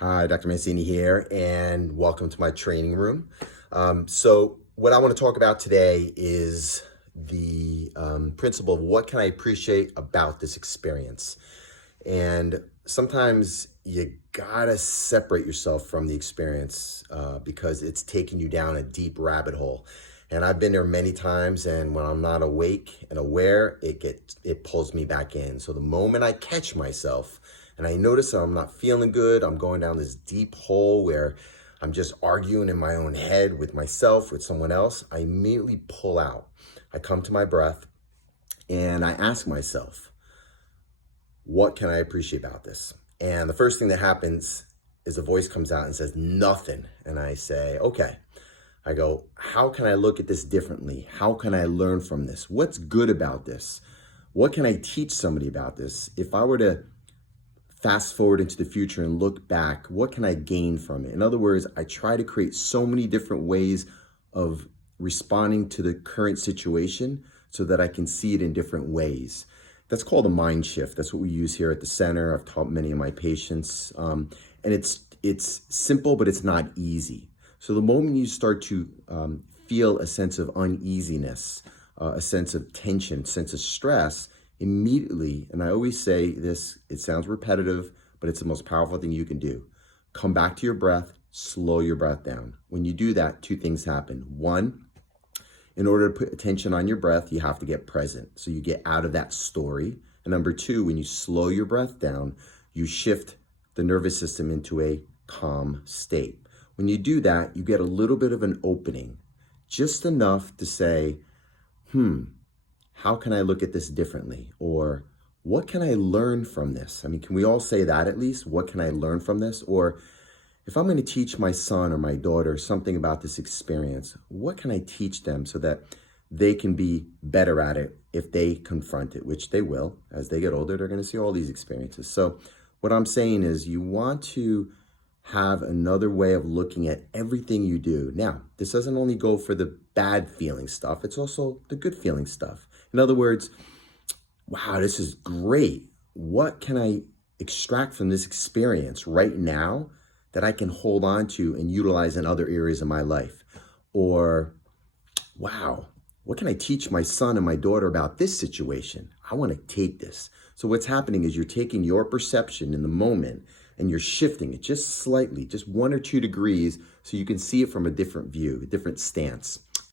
Hi, Dr. Mancini here, and welcome to my training room. So what I want to talk about today is the principle of what can I appreciate about this experience. And sometimes you gotta separate yourself from the experience because it's taking you down a deep rabbit hole. And I've been there many times, and when I'm not awake and aware, it pulls me back in. So the moment I catch myself and I notice that I'm not feeling good, I'm going down this deep hole where I'm just arguing in my own head with myself, with someone else, I immediately pull out. I come to my breath and I ask myself, what can I appreciate about this? And the first thing that happens is a voice comes out and says, nothing. And I say, okay. I go, how can I look at this differently? How can I learn from this? What's good about this? What can I teach somebody about this? If I were to fast forward into the future and look back, what can I gain from it? In other words, I try to create so many different ways of responding to the current situation so that I can see it in different ways. That's called a mind shift. That's what we use here at the center. I've taught many of my patients. And it's simple, but it's not easy. So the moment you start to feel a sense of uneasiness, a sense of tension, sense of stress, immediately, and I always say this, it sounds repetitive, but it's the most powerful thing you can do. Come back to your breath, slow your breath down. When you do that, two things happen. One, in order to put attention on your breath, you have to get present. So you get out of that story. And number two, when you slow your breath down, you shift the nervous system into a calm state. When you do that, you get a little bit of an opening, just enough to say, how can I look at this differently? Or what can I learn from this? I mean, can we all say that at least? What can I learn from this? Or if I'm going to teach my son or my daughter something about this experience, what can I teach them so that they can be better at it if they confront it, which they will. As they get older, they're going to see all these experiences. So what I'm saying is you want to have another way of looking at everything you do. Now, this doesn't only go for the bad feeling stuff, it's also the good feeling stuff. In other words, wow, this is great. What can I extract from this experience right now that I can hold on to and utilize in other areas of my life? Or, wow, what can I teach my son and my daughter about this situation? I want to take this. So what's happening is you're taking your perception in the moment and you're shifting it just slightly, just 1 or 2 degrees, so you can see it from a different view, a different stance.